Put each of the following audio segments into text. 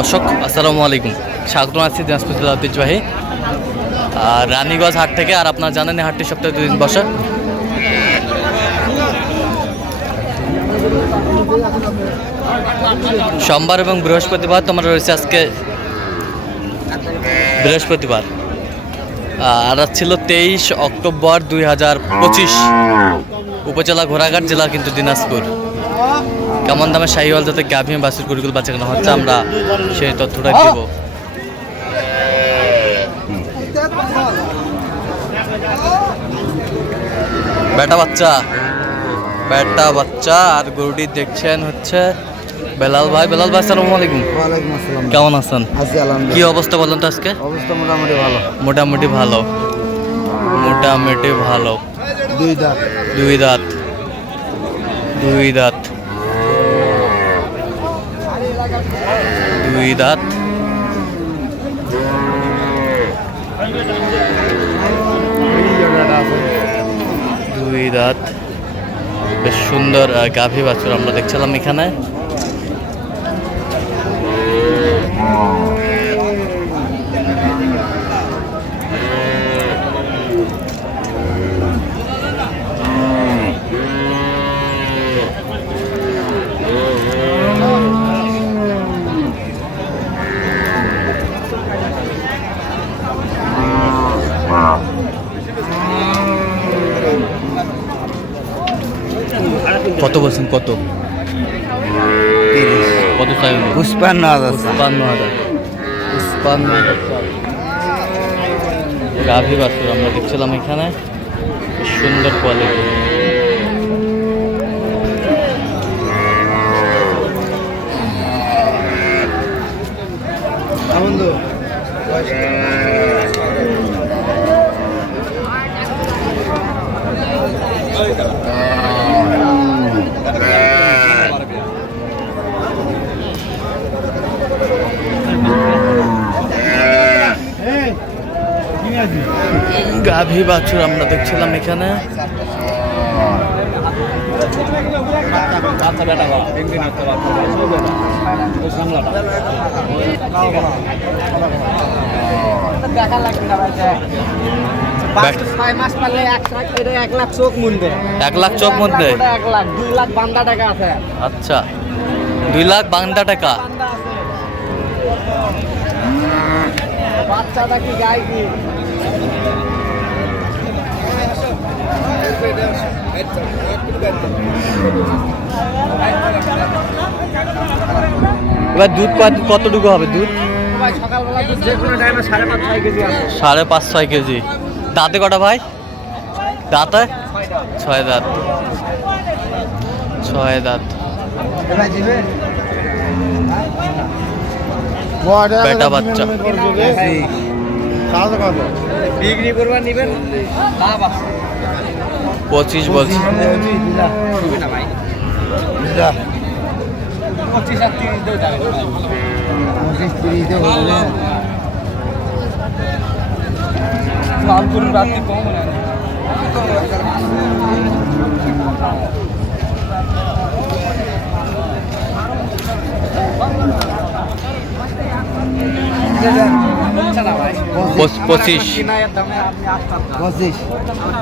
দর্শক, আসসালামু আলাইকুম। স্বাগত আছি দিনাজপুর ঐতিহ্যবাহী আর রানীগঞ্জ হাট থেকে। আর আপনারা জানেন হাটটি সপ্তাহে দুদিন বসে। সোমবার এবং বৃহস্পতিবার তোমার রয়েছে আজকে বৃহস্পতিবার। আর ছিল তেইশ অক্টোবর দুই হাজার পঁচিশ। উপজেলা ঘোড়াঘাট জেলা কিন্তু দিনাজপুর। কেমন দামে শাহিওয়াল যাতে গাভী বাসুর গরুগুলো বাচ্চা কেনা হচ্ছে আমরা সেই তথ্যটা দিব। বেটা বাচ্চা। বেটা বাচ্চা আর গরুটি দেখছেন হচ্ছে বেলাল ভাই। বেলাল ভাই আসসালামু আলাইকুম। ওয়ালাইকুম আসসালাম। কেমন আছেন? আছি কি অবস্থা বলেন তো আজকে? অবস্থা মোটামুটি ভালো। মোটামুটি ভালো। মোটামুটি ভালো। দুই দাঁত। দুই দাঁত। দুই দাঁত। দুই দাঁত দুই দাঁত বেশ সুন্দর গাভী বাছুর আমরা দেখছিলাম এখানে। কত বলছেন কত? কত চাই পুষ্পান্ন হাজার পুষ্পান্ন হাজার। পুষ্পান্ন হাজার গাভী বাছুর আমরা দেখছিলাম এখানে। সুন্দর কোয়ালিটি গাভী বাছুর আমরা দেখছিলাম এখানে। এক লাখ চোখ মধ্যে লাখ দুই লাখ বান্দা টাকা আচ্ছা বাচ্চাটা কি গাই কি? এবার দুধ কত- কতটুকু হবে দুধ? সাড়ে পাঁচ ছয় কেজি সাড়ে পাঁচ ছয় কেজি দাঁতে কটা ভাই? দাঁতে? ছয় দাঁত। ছয় দাঁত। বেটা বাচ্চা। বিক্রি করবার নিবেন? পঁচিশ বছর হবে না ভাই পঁচিশ আর তিরিশ দিয়ে যাবে লাল গরুর রাত্রি কম না হচ্ছে না ভাই পঁচ- পঁচিশ। কিনায়ের দামে আপনি আসতাম না। পঁচিশ।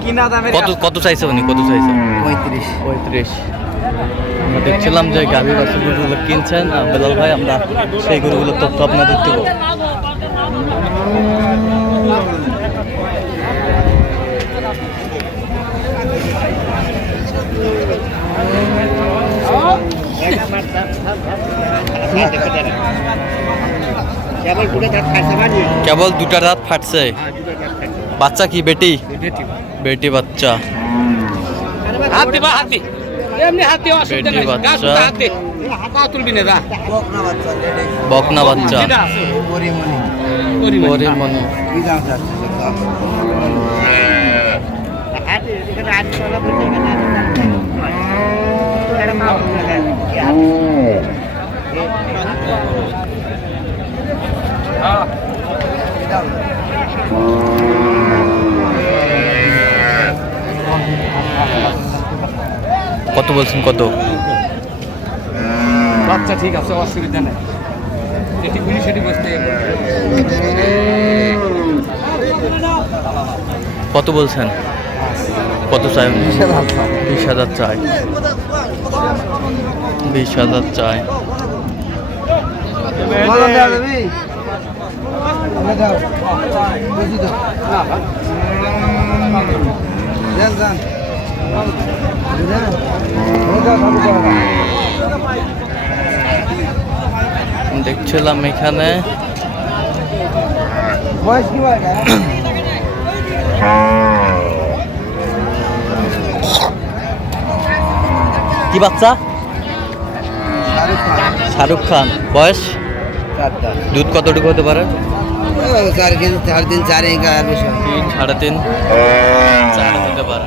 কিনা দামে কত কত চাইছে উনি? কত চাইছে? পঁয়ত্রিশ। পঁয়ত্রিশ। আমরা দেখছিলাম যে গাভী গরুগুলো কিনছেন বেলাল ভাই আমরা সেই গরুগুলোর তথ্য আপনাদের দেবো। কেবল দুটা রাত ফাটছে। বাচ্চা কি বেটি? বেটি বাচ্চা। হাত দিবা হাত। এমনি হাত অসুবিধা নাই। বাচ্চা। গাছ হাত। তুলবি না বকনা বাচ্চা পরিমণি করি ওরে মনে কি দাম চাচ্ছে কত বলছেন কত? বাচ্চা ঠিক আছে অসুবিধা নেই। এটি গুলি সেটি বসতে কত বলছেন? কত চাই? বিশ হাজার চাই। বিশ হাজার চাই। দেখছিলাম এখানে। কি বাচ্চা? শাহরুখ খান। বয়স? দুধ কতটুকু হতে পারে? চার দিন চার তিন সাড়ে তিন। চার হতে পারে।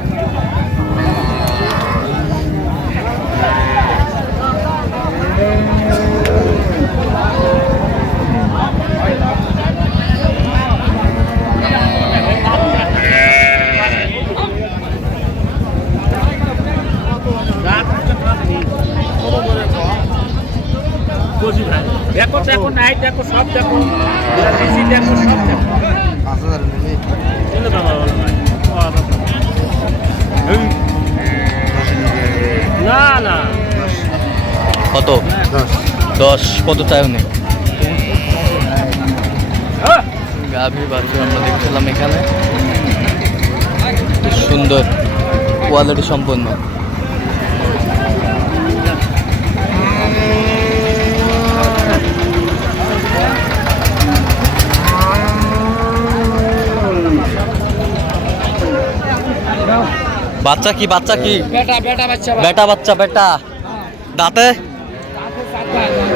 দশ কত চাই উনি হ্যাঁ গাভী বাছুর আমরা দেখছিলাম এখানে। সুন্দর কোয়ালিটি সম্পন্ন। বাচ্চা কি বাচ্চা কি? বেটা বেটা বাচ্চা। বেটা বাচ্চা বেটা। দাঁতে?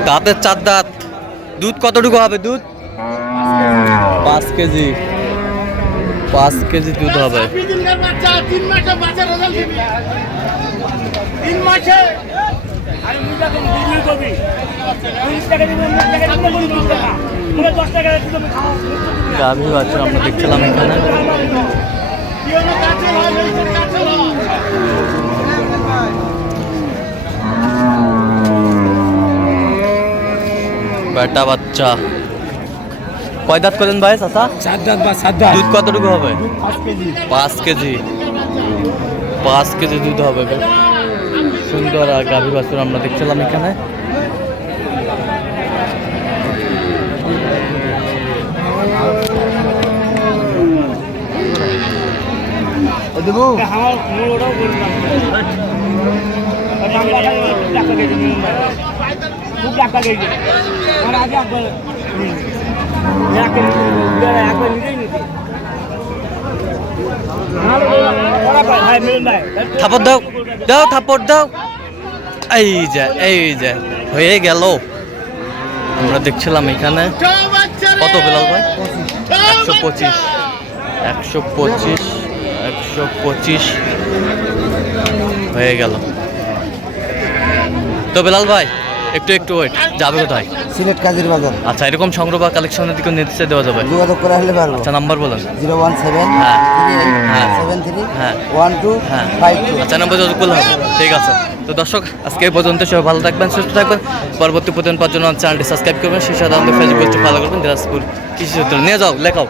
দাঁতের চার দাঁত। দুধ কতটুকু হবে দুধ? পাঁচ কেজি। পাঁচ কেজি দুধ হবে। দিনের বাচ্চা তিন মাসে বাচ্চা রেজাল্ট দিবি তিন মাসে আরে মুজা তুমি বিক্রি করবি 30 টাকা দিবেন 30 টাকা দিবেন 30 টাকা মানে 10 টাকা দিতে তুমি খাও গাভী বাছুর আমরা দেখছিলাম এখানে হয় বাচ্চা। কয় দাঁত করেন ভাই চাচা? সাত দাঁত বা সাত দাঁত। দুধ কতটুকু হবে? পাঁচ কেজি। পাঁচ কেজি। দুধ হবে সুন্দর আর গাভী বাছুর আমরা দেখছিলাম এখানে। দেবো। আমার ভাই থাপড় দাও। দাও থাপড় দাও। এই যে এই যে, হয়ে গেল। আমরা দেখছিলাম এখানে কত বিলাল ভাই? একশো পঁচিশ। একশো পঁচিশ একশো পঁচিশ। হয়ে গেল। তো বেলাল ভাই একটু একটু ওয়েট যাবে কোথায়? সিলেট কাজীর বাজার আচ্ছা এরকম সংগ্রহ বা কালেকশনের দিকে নির্দেশে দেওয়া যাবে? যোগাযোগ করে আসলে পারব। আচ্ছা নাম্বার বলেন। জিরো ওয়ান সেভেন হ্যাঁ। হ্যাঁ। সেভেন থ্রি হ্যাঁ। ওয়ান টু হ্যাঁ। Five two. আচ্ছা নাম্বার যত করলে হবে। ঠিক আছে। তো দর্শক আজকে এই পর্যন্ত সবাই ভালো থাকবেন সুস্থ থাকবেন। পরবর্তী প্রতিদিন পাওয়ার জন্য চ্যানেলটি সাবস্ক্রাইব করবেন। সেই সাথে আমাদের ফেসবুক পেজটি ফলো করবেন। দিনাজপুর কৃষি সূত্র। নিয়ে যাও লেখাও।